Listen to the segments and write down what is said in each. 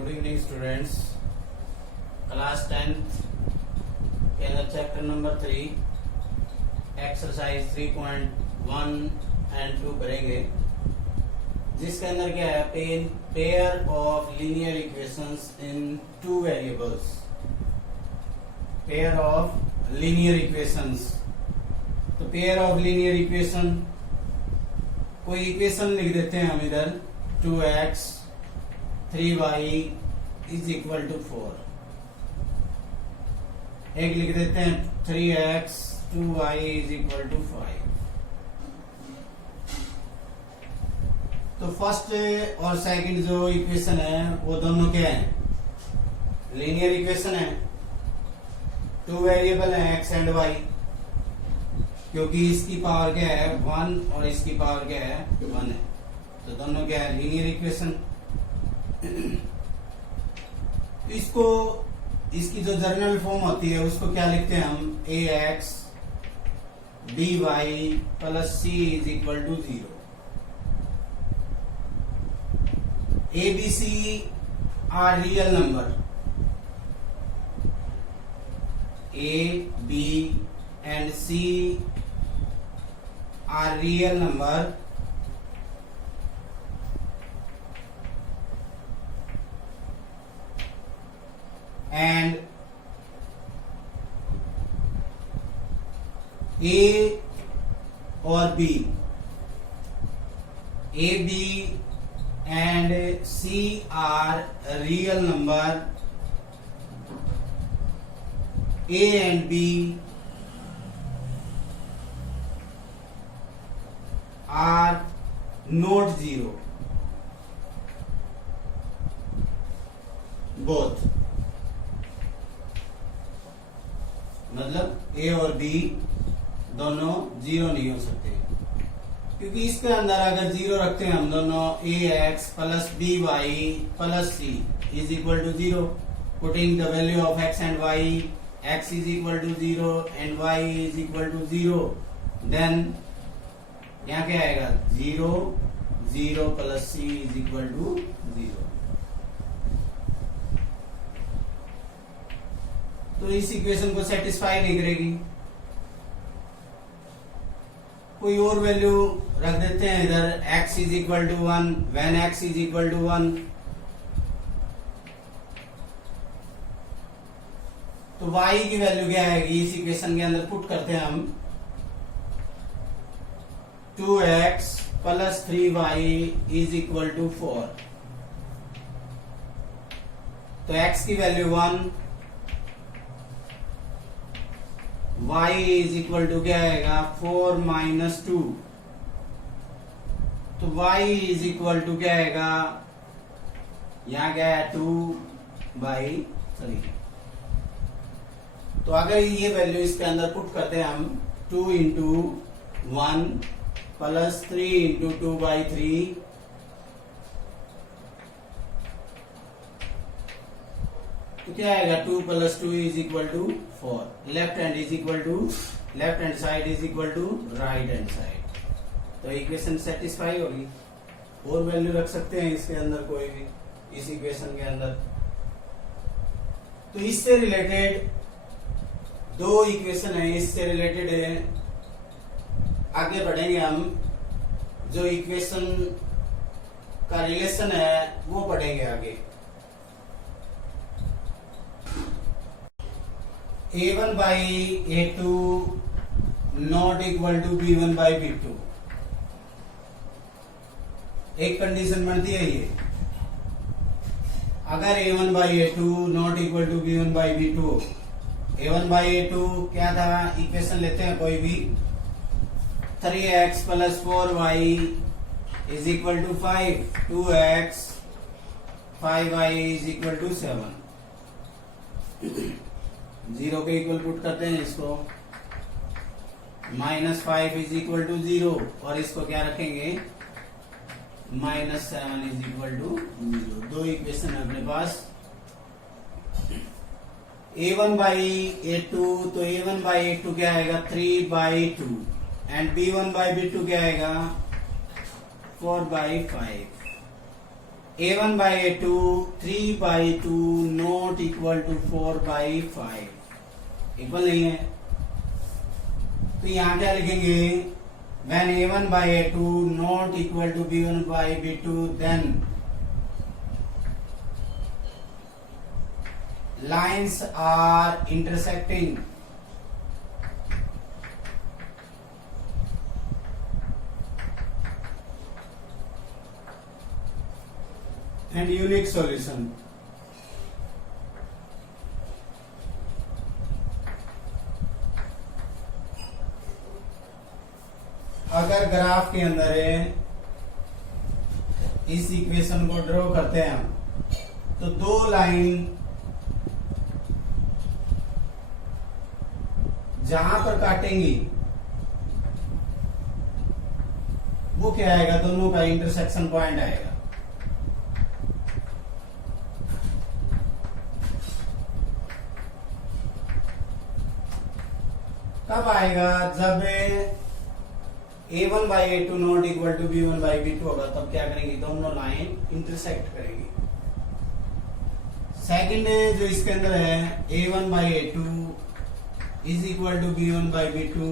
Good evening students. Class 10th के अंदर chapter number 3 exercise 3.1 and 2 करेंगे, जिसके अंदर क्या है, pair of linear equations in two variables. Pair of linear equations. तो पेयर ऑफ लीनियर इक्वेशन, कोई इक्वेशन लिख देते हैं हम इधर 2x 3y is equal to 4। एक लिख देते हैं 3x 2y is equal to 5। तो फर्स्ट और सेकंड जो इक्वेशन है वो दोनों क्या है, लीनियर इक्वेशन है। टू वेरिएबल है x एंड y, क्योंकि इसकी पावर क्या है 1 और इसकी पावर क्या है 1 है, तो दोनों क्या है, लीनियर इक्वेशन। इसको, इसकी जो जर्नल फॉर्म होती है उसको क्या लिखते हैं हम, ax by plus c is equal to 0। a b c are real number, a b and c are real number and A or B, A, B and C are real number, A and B are not zero, both। मतलब A और B दोनों zero नहीं हो सकते, क्योंकि इसके अंदर अगर जीरो रखते हैं हम दोनों, ax plus by plus c is equal to 0, putting the value of x and y, x is equal to 0 and y is equal to 0, then यहाँ क्या आएगा 0 0 plus c is equal to 0। तो इस equation को satisfy नहीं करेगी। कोई और वैल्यू रख देते हैं इधर, x is equal to 1 when x is equal to 1। तो y की वैल्यू क्या आएगी इस इक्वेशन के अंदर, पुट करते हैं हम 2x plus 3y is equal to 4। तो x की value 1, y is equal to क्या आएगा 4 माइनस 2। तो y इज इक्वल टू क्या आएगा, यहां क्या है 2/3। तो अगर ये वैल्यू इसके अंदर पुट करते हैं हम 2 इंटू 1 प्लस 3 इंटू 2/3, तो क्या आएगा 2 plus 2 is equal to 4। Left hand is equal to, left hand side is equal to right hand side. तो इक्वेशन सेटिस्फाई होगी। और वैल्यू रख सकते हैं इसके अंदर कोई भी, इस इक्वेशन के अंदर। तो इससे रिलेटेड दो इक्वेशन है, इससे रिलेटेड है, आगे बढ़ेंगे हम। जो इक्वेशन का रिलेशन है वो पढ़ेंगे आगे। a1 by a2 not equal to b1 by b2। एक कंडीशन बनती है ये, अगर a1 by a2 not equal to b1 by b2। a1 by a2 क्या था, इक्वेशन लेते हैं कोई भी, 3x plus 4y is equal to 5, 2x 5y is equal to 7। 0 के इक्वल पुट करते हैं इसको, -5 इज इक्वल टू 0 और इसको क्या रखेंगे -7 इज इक्वल टू 0। दो इक्वेशन है अपने पास। a1 by a2, तो a1 by a2 क्या आएगा 3/2 एंड b1 by b2 क्या आएगा 4/5। a1 by a2 3 by 2 not equal to 4 by 5 equal नहीं है, तो यहां क्या लिखेंगे, when a1 by a2 not equal to b1 by b2 then lines are intersecting and unique solution. अगर ग्राफ के अंदर है, इस इक्वेशन को ड्रॉ करते हैं हम, तो दो लाइन जहां पर काटेंगी वो क्या आएगा, दोनों का इंटरसेक्शन पॉइंट आएगा। कब आएगा, जब a1 by a2 not equal to b1 by b2 होगा, तब क्या करेंगे, दोनों लाइन इंटरसेक्ट करेंगी। सेकंड है जो इसके अंदर है, a1 by a2 is equal to b1 by b2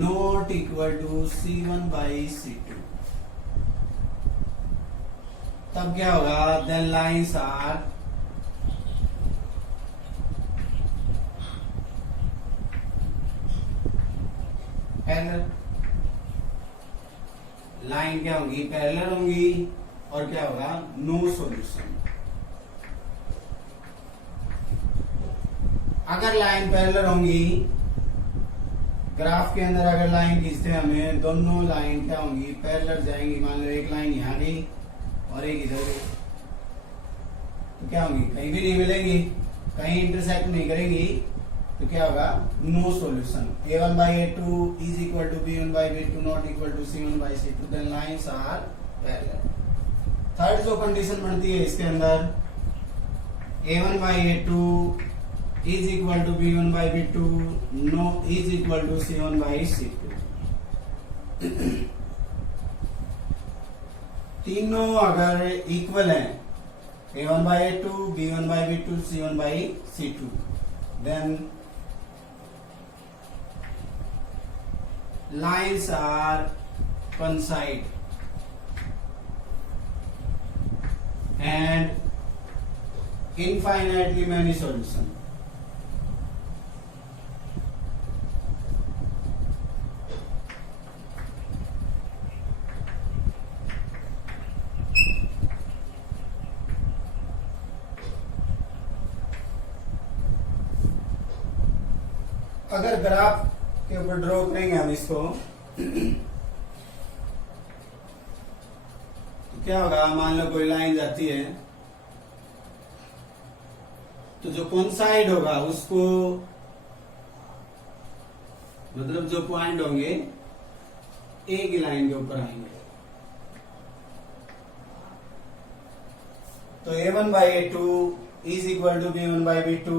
not equal to c1 by c2, तब क्या होगा, then lines are parallel. Line क्या होगी, पैरेलल होंगी, और क्या होगा, नो सॉल्यूशन। अगर लाइन पैरेलल होंगी, ग्राफ के अंदर अगर लाइन खींचते हैं हमें, दोनों लाइन क्या होंगी, पैरेलल जाएंगी। मान लो एक लाइन यहाँ गई और एक इधर गई, तो क्या होंगी, कहीं भी नहीं मिलेंगी, कहीं इंटरसेक्ट नहीं करेंगी, तो क्या होगा, no solution. a1 by a2 is equal to b1 by b2 not equal to c1 by c2 then lines are parallel। Third जो कंडीशन बनती है इसके अंदर, a1 by a2 is equal to b1 by b2 no is equal to c1 by c2। तीनों अगर equal हैं, a1 by a2 b1 by b2 c1 by c2, then lines are coincide and infinitely many solutions। अगर graph के ऊपर draw करेंगे हम इसको, तो क्या होगा, मान लो कोई लाइन जाती है, तो जो कोइंसाइड होगा उसको, मतलब जो पॉइंट होंगे एक ही लाइन के ऊपर आएंगे। तो a1 by a2 is equal to b1 by b2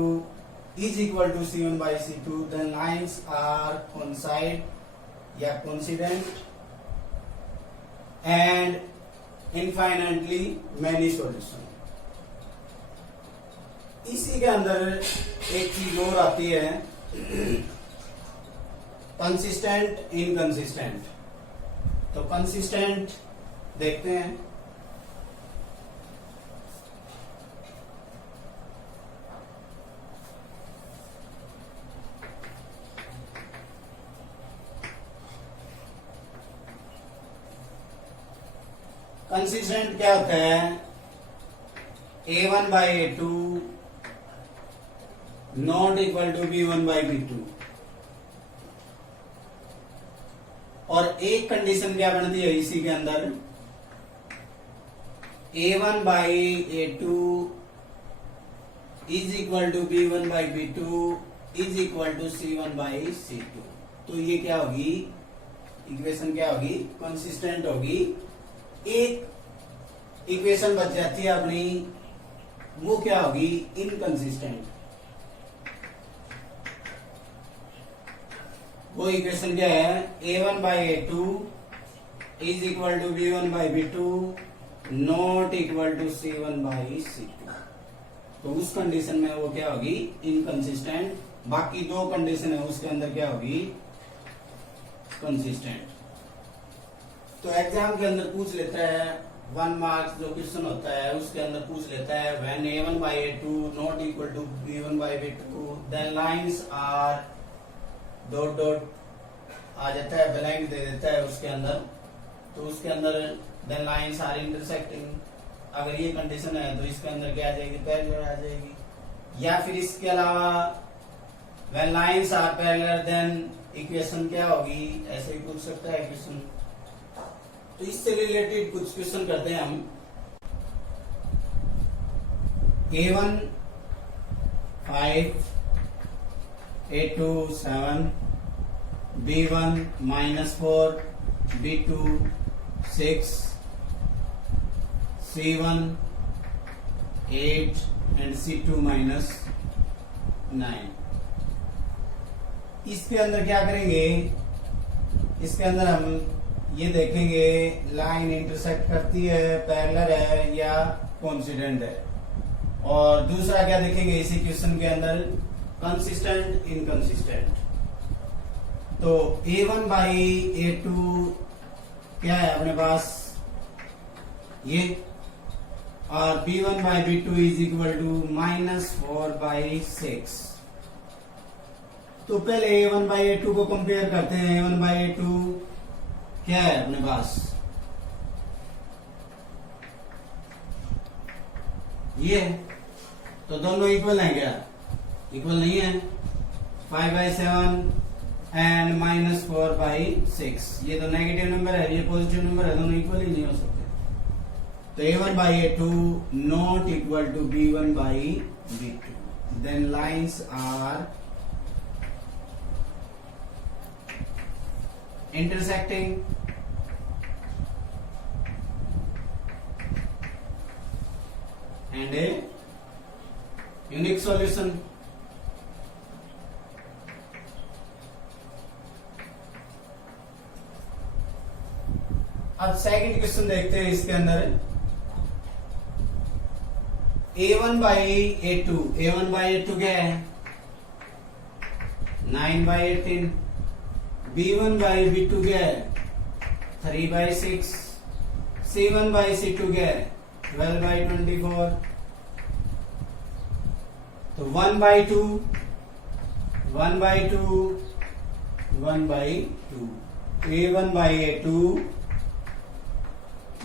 is equal to c1 by c2 then lines are coincide या coincident and infinitely many solution। इसी के अंदर एक चीज और आती है, कंसिस्टेंट इनकंसिस्टेंट। तो कंसिस्टेंट देखते हैं, कंसिस्टेंट क्या होता है, a1 by a2 not equal to b1 by b2, और एक कंडीशन क्या बनती है इसी के अंदर, a1 by a2 is equal to b1 by b2 is equal to c1 by c2। तो ये क्या होगी, इक्वेशन क्या होगी, कंसिस्टेंट होगी। एक इक्वेशन बच जाती है अपनी, वो क्या होगी, इनकंसिस्टेंट। वो इक्वेशन क्या है, a1 by a2 is equal to b1 by b2 not equal to C1 by C2, तो उस कंडीशन में वो क्या होगी, इनकंसिस्टेंट। बाकी दो कंडीशन है उसके अंदर क्या होगी, कंसिस्टेंट। तो एग्जाम के अंदर पूछ लेता है 1 मार्क्स जो क्वेश्चन होता है उसके अंदर पूछ लेता है when A1 by A2 not equal to B1 by B2 then lines are dot dot आ जाता है, ब्लैंक दे देता है उसके अंदर, तो उसके अंदर देन लाइंस आर इंटरसेक्टिंग। अगर ये कंडीशन है तो इसके अंदर क्या आ जाएगी, पैरेलल आ जाएगी। या फिर इसके अलावा when lines are parallel then equation क्या होगी, ऐसे ही पूछ सकता है क्वेश्चन। तो इससे रिलेटेड कुछ क्वेश्चन करते हैं हम। A1 5, A2 7, B1 -4, B2 6, C1 8 and C2 -9। इसके अंदर क्या करेंगे, इसके अंदर हम ये देखेंगे लाइन इंटरसेक्ट करती है, पैरेलल है या कोइंसिडेंट है। और दूसरा क्या देखेंगे इसी क्वेश्चन के अंदर, कंसिस्टेंट इनकंसिस्टेंट। तो A1 बाई A2 क्या है अपने पास ये, और B1 by B2 is equal to -4 by 6। तो पहले A1 बाई A2 को कंपेयर करते हैं। A1 बाई A2 क्या है अपने पास, ये तो दोनों इक्वल हैं क्या, इक्वल नहीं है। 5 बाई 7 एंड -4 बाई 6, ये तो नेगेटिव नंबर है, ये पॉजिटिव नंबर है, दोनों इक्वल ही नहीं हो सकते। तो A1 by A2 not equal to B1 by B2 then lines are intersecting and a unique solution। अब सेकंड क्वेश्चन देखते हैं। इसके अंदर A1 by A2, A1 by A2 क्या है, 9 बाई 18। B1 बाई B2 क्या है, 3 बाई 6। C1 बाई C2 क्या है, 12 बाई 24। तो 1 by 2, 1 by 2, 1 by 2। A1 by A2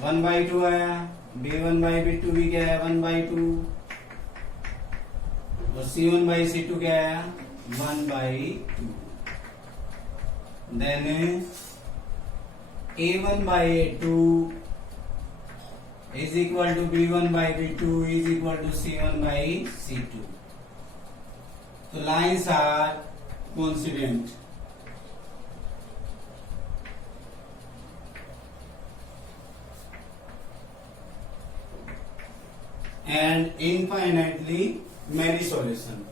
1 by 2 आया, B1 बाई B2 भी क्या है 1 बाई 2, और C1 बाई C2 क्या है 1 by 2। Then A1 by A2 is equal to B1 by B2 is equal to C1 by C2. So lines are coincident. And infinitely many solutions.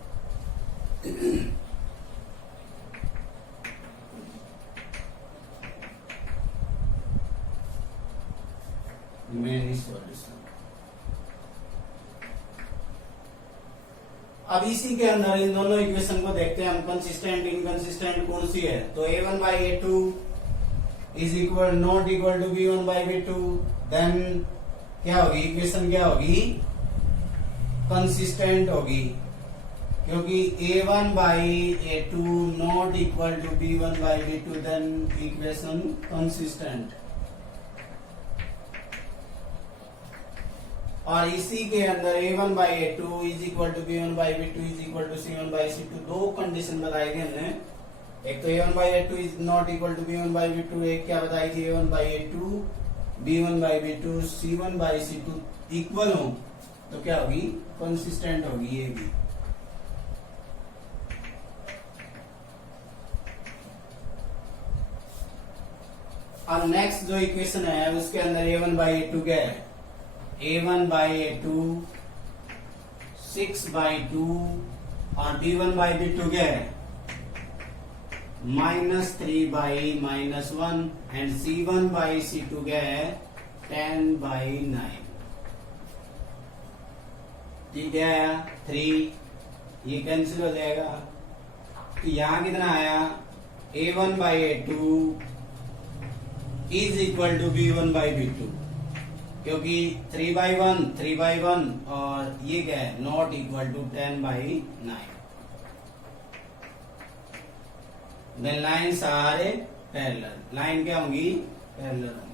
Many solution। अब इसी के अंदर इन दोनों equation को देखते हैं हम, कंसिस्टेंट इनकंसिस्टेंट कौन सी है। तो A1 by A2 is equal not equal to B1 by B2 then क्या होगी, इक्वेशन क्या होगी, कंसिस्टेंट होगी, क्योंकि A1 by A2 not equal to B1 by B2 then equation consistent. और इसी के अंदर A1 by A2 is equal to B1 by B2 is equal to C1 by C2 दो कंडीशन बताई थी हमने। एक तो A1 by A2 is not equal to B1 by B2, एक क्या बताई थी A1 by A2 B1 by B2 C1 by C2 equal हो तो क्या होगी, कंसिस्टेंट होगी ये भी। और नेक्स्ट जो इक्वेशन है उसके अंदर A1 बाई A2 क्या है, A1 बाई A2 6 बाई 2 और B1 बाई B2 क्या है, -3 by -1 and C1 by C2 क्या है 10 बाई 9। ठीक है आया 3, ये कैंसिल हो जाएगा। तो यहां कितना आया A1/A2 is equal to B1/B2, क्योंकि 3/1 और ये क्या है not equal to 10/9। Then lines are parallel, line क्या होंगी पैरेलल होंगी।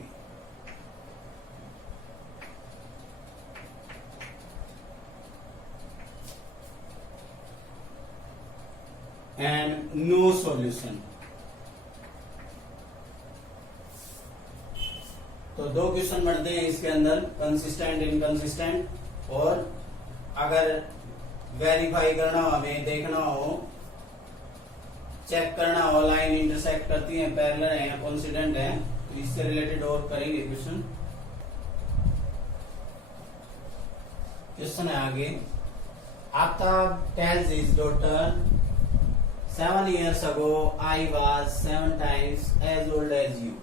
And no solution. तो 2 क्वेश्चन बनते हैं इसके अंदर, कंसिस्टेंट इनकंसिस्टेंट, और अगर वेरीफाई करना हो, हमें देखना हो, चेक करना हो लाइन इंटरसेक्ट करती है, पैरेलल है या कोइंसिडेंट है, तो इससे रिलेटेड और करेंगे क्वेश्चन। क्वेश्चन है आगे, Aftab tales his daughter 7 years ago I was 7 times as old as you.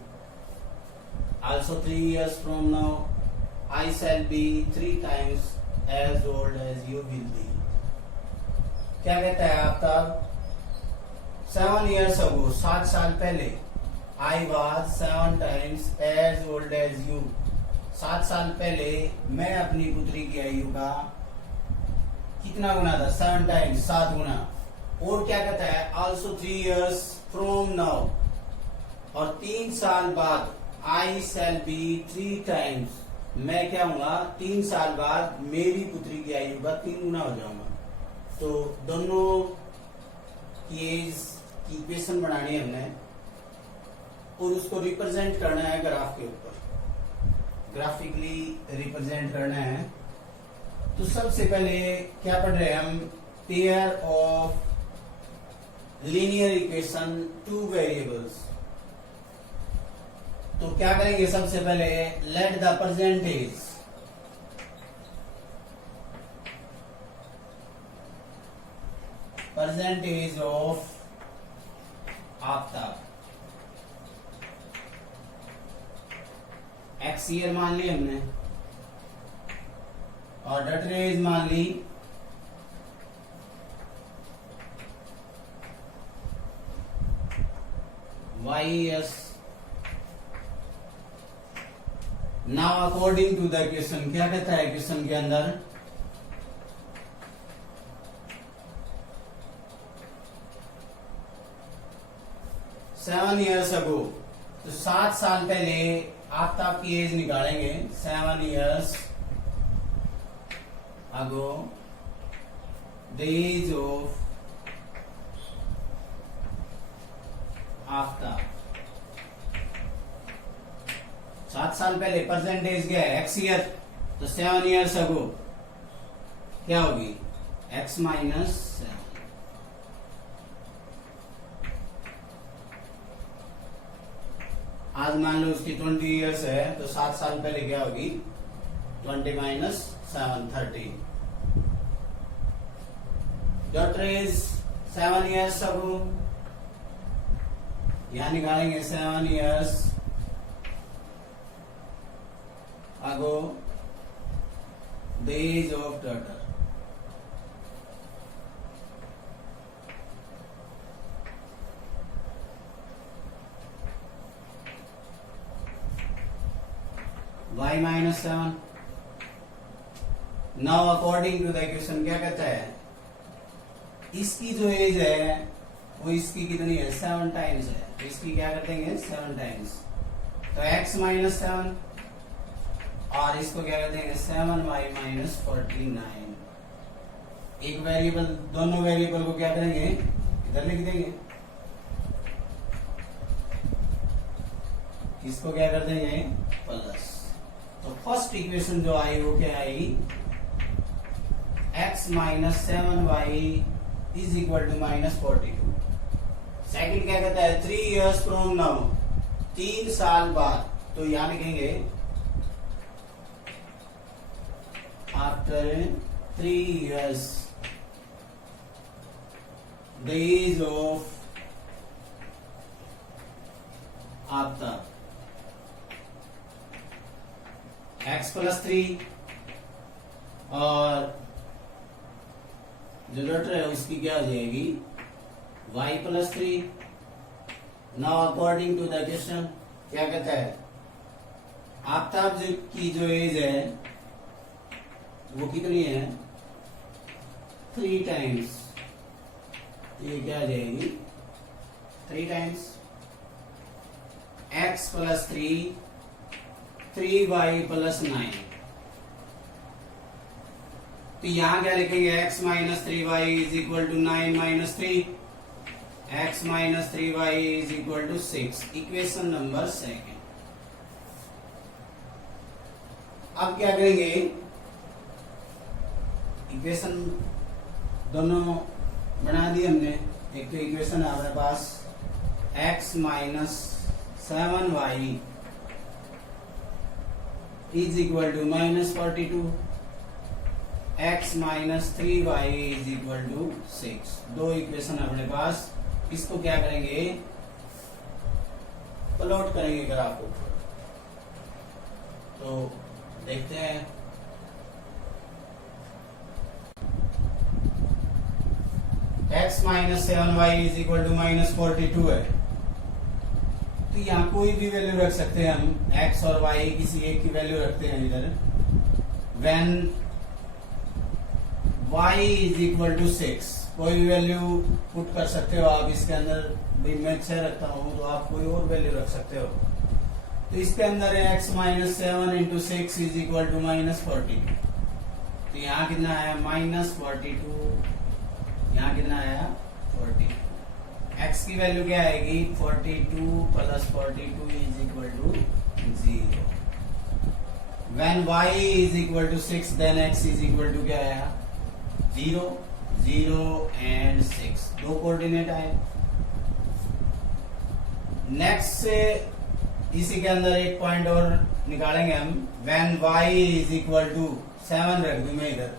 Also 3 years from now I shall be 3 times as old as you will be. क्या कहता है आफ्ताब? 7 years ago 7 साल पहले I was 7 times as old as you. 7 साल पहले मैं अपनी पुत्री की आयु का कितना गुना था? 7 times 7 गुना। और क्या कहता है ऑल्सो 3 years फ्रॉम नाउ, और 3 साल बाद आई शैल बी 3 times, मैं क्या हूंगा 3 साल बाद मेरी पुत्री की आयु का 3 गुना हो जाऊंगा। तो दोनों की एज की इक्वेशन बनानी है हमने, और उसको रिप्रेजेंट करना है ग्राफ के ऊपर, ग्राफिकली रिप्रेजेंट करना है। तो सबसे पहले क्या पढ़ रहे हैं हम? Pair of linear equation 2 variables. तो क्या करेंगे सबसे पहले, लेट द परसेंटेज ऑफ आफ्ताब एक्स ईयर मान ली हमने, और डॉटर मान ली YS। Now according to the question, क्या कहता है क्वेश्चन के अंदर? सेवन ईयर्स अगो, तो 7 साल पहले आफ्ताब की एज निकालेंगे। 7 years ago the age of Aftab. 7 साल पहले परसेंटेज क्या है? एक्स ईयर, तो 7 years अगो क्या होगी? x minus 7। आज मान लो उसकी 20 years है, तो 7 साल पहले क्या होगी? 20 minus 7 30। डॉटर इज 7 years अगो, यहां निकालेंगे 7 years ago the age of daughter। y minus 7। Now according to the equation क्या कहता है? इसकी जो एज है वो इसकी कितनी है? 7 times है, तो इसकी क्या कर देंगे? 7 times। तो x माइनस 7, और इसको क्या कर देंगे? 7y minus 49। एक वेरिएबल, दोनों वेरिएबल को क्या करेंगे? इधर लिख देंगे। इसको क्या कर देंगे? प्लस। तो फर्स्ट इक्वेशन जो आई वो क्या आई? x minus 7y is equal to minus 42। Second क्या कहता है? 3 years फ्रॉम नाउ, 3 साल बाद, तो यहां लिखेंगे after 3 years the age of Aftab. x plus 3 और जो लेटर है उसकी क्या हो जाएगी y plus 3। Now according to the question क्या कहता है, आफ्ताब की जो एज है वो कितनी है 3 टाइम्स, ये क्या आ जाएगी 3 times x plus 3y plus 9। तो यहां क्या लिखेंगे x minus 3y is equal to 9 minus 3, x minus 3y is equal to 6। Equation number 2। अब क्या करेंगे, इक्वेशन दोनों बना दी हमने। एक तो इक्वेशन है हमारे पास x minus 7y is equal to minus 42, x minus 3y is equal to 6। दो इक्वेशन अपने पास, इसको क्या करेंगे प्लॉट करेंगे ग्राफ को। तो देखते हैं, x minus 7y is equal to minus 42 है। तो यहाँ कोई भी वैल्यू रख सकते हैं हम, x और y किसी एक की वैल्यू रखते हैं इधर। When y is equal to 6, कोई भी वैल्यू पुट कर सकते हो आप इसके अंदर। भाई मैं 6 रखता हूं तो आप कोई और वैल्यू रख सकते हो। तो इसके अंदर है x minus 7 into 6 is equal to minus 42। तो यहाँ कितना आया माइनस 42, यहाँ कितना आया 42। x की वैल्यू क्या आएगी 42 plus 42 is equal to 0। When y is equal to 6 then x is equal to क्या आया 0, 0 एंड 6। दो कोऑर्डिनेट आए। नेक्स्ट से इसी के अंदर एक पॉइंट और निकालेंगे हम। When y is equal to 7 रख दूं मैं इधर,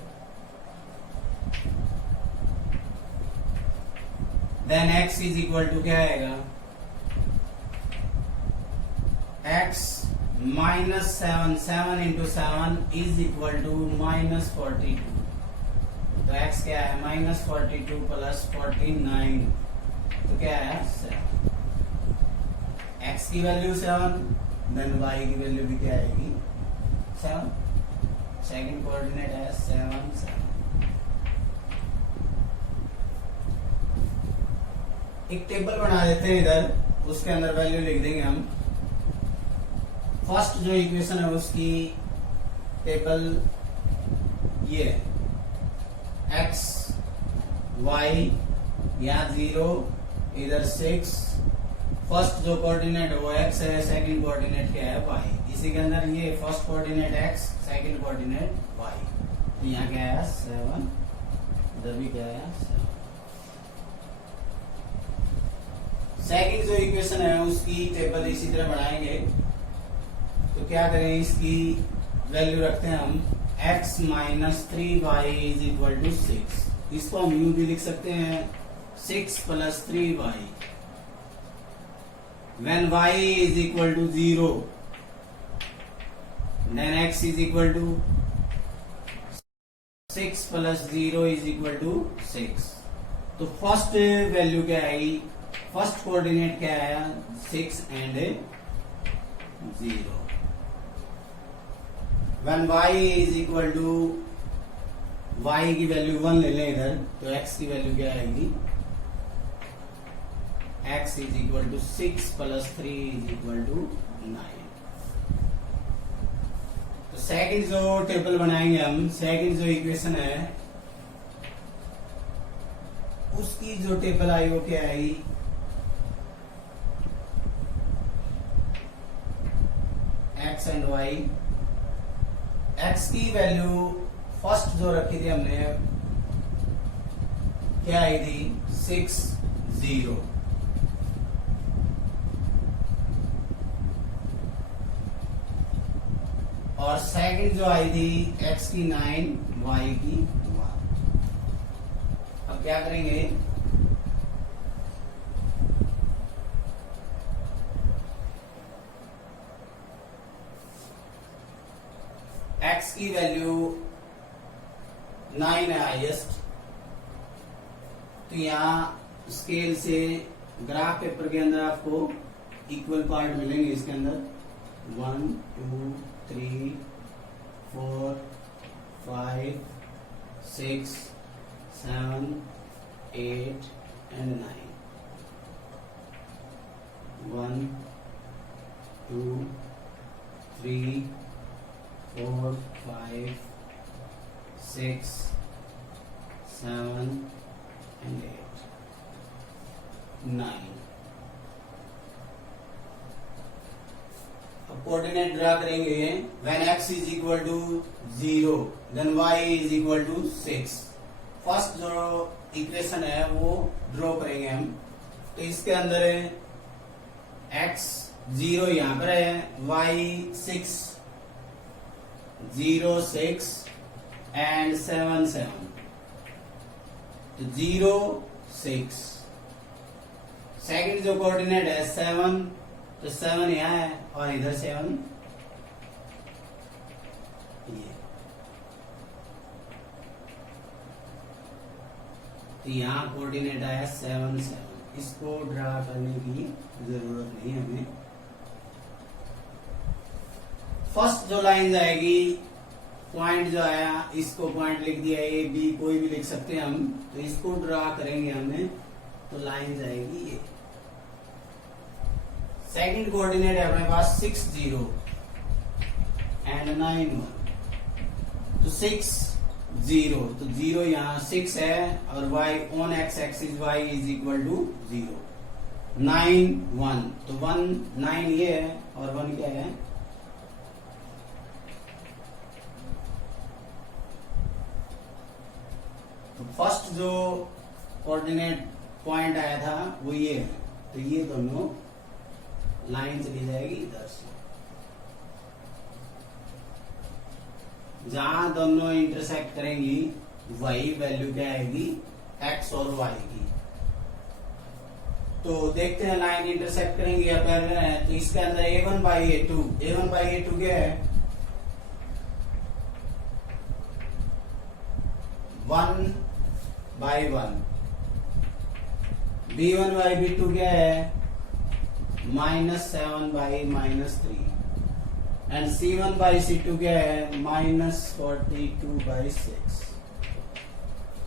then x is equal to क्या आएगा x minus 7, 7 into 7 is equal to minus 42। तो x क्या है माइनस 42 प्लस 49, तो क्या है 7। x की वैल्यू 7, देन y की वैल्यू भी क्या आएगी 7। सेकंड कोऑर्डिनेट है 7, 7। एक टेबल बना देते हैं इधर, उसके अंदर वैल्यू लिख देंगे हम। फर्स्ट जो इक्वेशन है उसकी टेबल ये है x y, यहाँ 0 इधर 6। फर्स्ट जो कोऑर्डिनेट है वो x है, सेकंड कोऑर्डिनेट क्या है y। इसी के अंदर ये first coordinate x, second coordinate y। तो यहाँ क्या है 7, इधर भी क्या है 7। सेकंड जो इक्वेशन है उसकी टेबल इसी तरह बनाएंगे। तो क्या करें, इसकी वैल्यू रखते हैं हम x minus 3y is equal to 6। इसको हम यूं भी लिख सकते हैं 6 plus 3y। When y is equal to 0 then x is equal to 6 plus 0 is equal to 6। तो फर्स्ट वैल्यू क्या आएगी, फर्स्ट कोऑर्डिनेट क्या आया 6 and 0। When y is equal to, y की वैल्यू 1 ले लें इधर, तो x की वैल्यू क्या आएगी x is equal to 6 plus 3 is equal to 9। तो सेकंड जो टेबल बनाएंगे हम, सेकंड जो इक्वेशन है उसकी जो टेबल आई वो क्या आएगी x एंड y। x की वैल्यू फर्स्ट जो रखी थी हमने क्या आई थी 6, 0। और सेकंड जो आई थी x की 9, y की 1। अब क्या करेंगे, x की वैल्यू 9 है हाईएस्ट, तो यहाँ स्केल से ग्राफ पेपर के अंदर आपको इक्वल पार्ट मिलेंगे। इसके अंदर 1 2 3 4 5 6 7 8 and 9 1 2 3 4 5 6 7 and 8 9। अब कोऑर्डिनेट ड्रा करेंगे। When x is equal to 0 then y is equal to 6। First जो इक्वेशन है वो ड्रॉ करेंगे हम। तो इसके अंदर है x 0 यहां पर है, y 6 0 6 एंड 7 7। तो 0 6। सेकंड जो कोऑर्डिनेट है 7, तो 7 यहाँ है और इधर 7 ये। तो यहाँ कोऑर्डिनेट आया 7 7। इसको ड्रा करने की जरूरत नहीं हमें। फर्स्ट जो लाइन जाएगी, पॉइंट जो आया इसको पॉइंट लिख दिया, ए बी कोई भी लिख सकते हैं हम। तो इसको ड्रा करेंगे हमने, तो लाइन जाएगी ये। सेकंड कोऑर्डिनेट है अपने पास 6 0 एंड 9 1। तो 6 0, तो 0 यहाँ 6 है और y on x axis y is equal to 0। 9 1, तो 1 9 ये है और 1 क्या है। तो फर्स्ट जो कोऑर्डिनेट पॉइंट आया था वो ये है। तो ये दोनों लाइन चली जाएगी इधर से। जहां दोनों इंटरसेक्ट करेंगी वही वैल्यू क्या आएगी, x और y की। तो देखते हैं लाइन इंटरसेक्ट करेंगी या पैरेलल है। तो इसके अंदर a1 by a2, a1 by a2 क्या है 1 by 1। b1 by b2 क्या है -7 by -3 and c1 by c2 क्या है -42 by 6।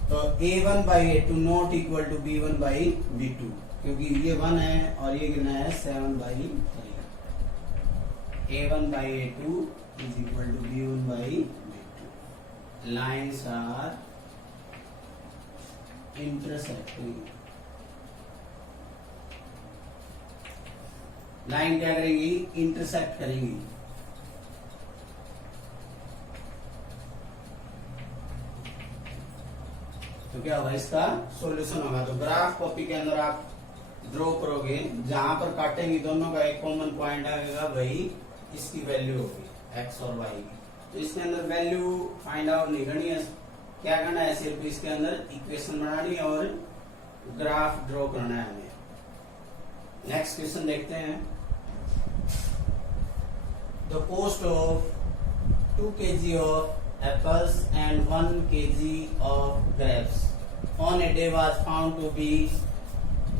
तो a1 by a2 not equal to b1 by b2, क्योंकि ये 1 है और ये कितना है 7 by 3। a1 by a2 is equal to b1 by b2। Lines are intersecting। Line क्या करेंगी, इंटरसेक्ट करेंगी। तो क्या होगा, इसका सॉल्यूशन होगा। तो ग्राफ कॉपी के अंदर आप ड्रॉ करोगे, जहां पर काटेंगी दोनों का एक कॉमन पॉइंट आएगा, वही इसकी वैल्यू होगी x और y की। तो इसके अंदर वैल्यू फाइंड आउट नहीं करनी है, क्या करना है, सिर्फ इसके अंदर इक्वेशन बनानी है और ग्राफ ड्रॉ करना है हमें। नेक्स्ट क्वेश्चन देखते हैं। The cost of 2 kg of apples and 1 kg of grapes on a day was found to be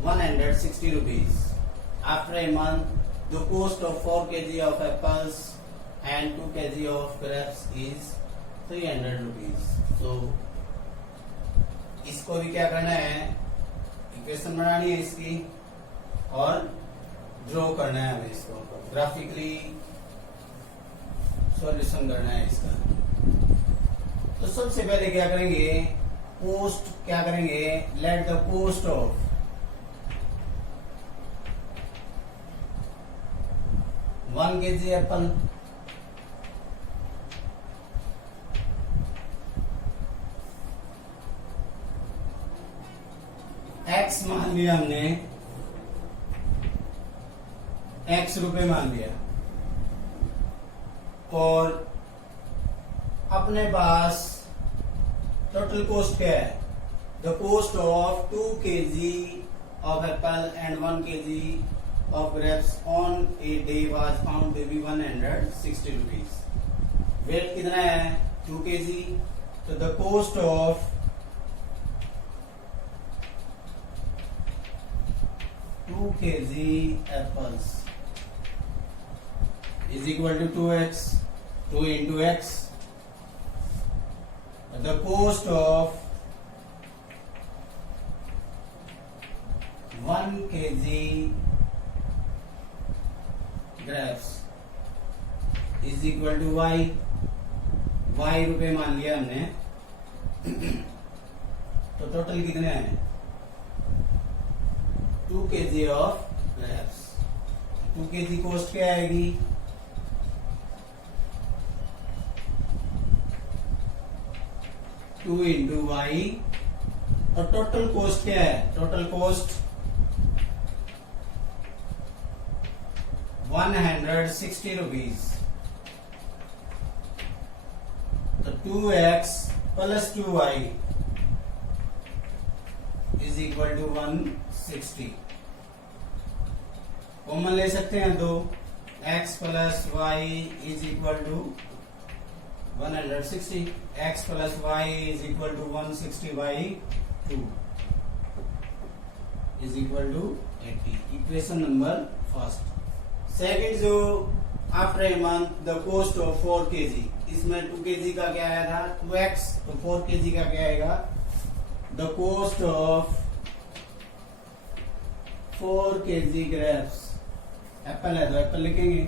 160 rupees. After a month, the cost of 4 kg of apples and 2 kg of grapes is 300 rupees. So, इसको भी क्या करना है, equation बनानी है इसकी और draw करना है हमें, इसको ग्राफिकली सॉल्यूशन करना है इसका। तो सबसे पहले क्या करेंगे, कोस्ट क्या करेंगे, let the cost of one K G Apple x मान लिया हमने, x रुपए मान लिया और अपने पास टोटल कॉस्ट क्या है, the cost of 2 kg of apple and 1 kg of grapes on a day was found to be 160 rupees. Wait कितना है 2 kg, तो the cost of 2 kg apples is equal to 2x, 2 into x. The cost of 1 kg grapes is equal to y. y रुपए मान लिया हमने, तो total कितने हैं? 2 kg of grapes. 2 kg cost क्या आएगी? 2 इंटू वाई. और टोटल कॉस्ट क्या है? Total cost 160 rupees. तो 2x plus 2y is equal to 160. Common ले सकते हैं दो. x plus y is equal to 160. x plus y is equal to 160 by 2 is equal to 80. Equation number first. Second जो after a month the cost of 4 kg. इसमें 2 kg का क्या आया था? 2x. तो 4 kg का क्या आएगा? The cost of 4 kg grapes. Apple है तो एप्पल लिखेंगे,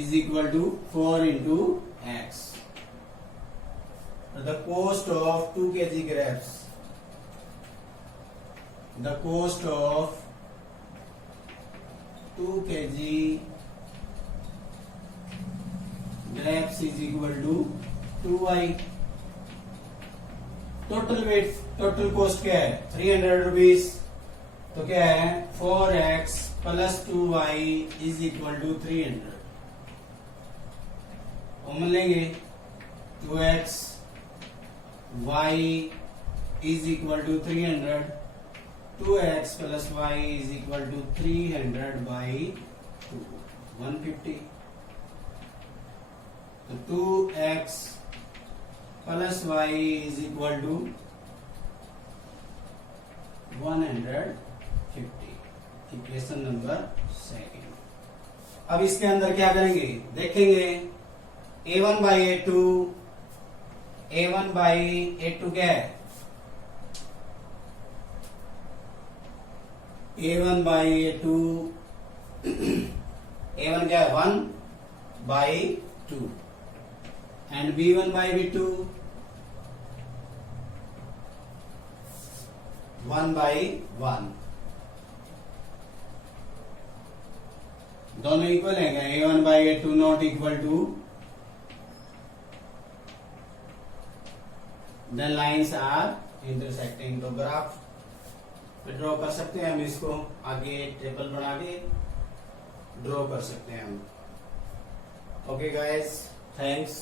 is equal to 4 into x. The cost of 2 kg grapes. The cost of 2 kg grapes is equal to 2y. Total weight, total cost क्या है? 300 rupees. तो क्या है? 4x plus 2y is equal to 300. Common लेंगे. 2x y is equal to 300. 2x plus y is equal to 300 by 2, 150. तो 2x plus y is equal to 150. Equation number second. अब इसके अंदर क्या करेंगे देखेंगे. a1 by a2. a1 by a2 क्या है? a1 बाई a2 a1 क्या है? 1 by 2 and b1 by b2 1 by 1. दोनों इक्वल है क्या? a1 by a2 not equal to. The lines are intersecting. तो ग्राफ ड्रॉ कर सकते हैं हम. इसको आगे टेबल बना के ड्रॉ कर सकते हैं हम. Okay guys, thanks.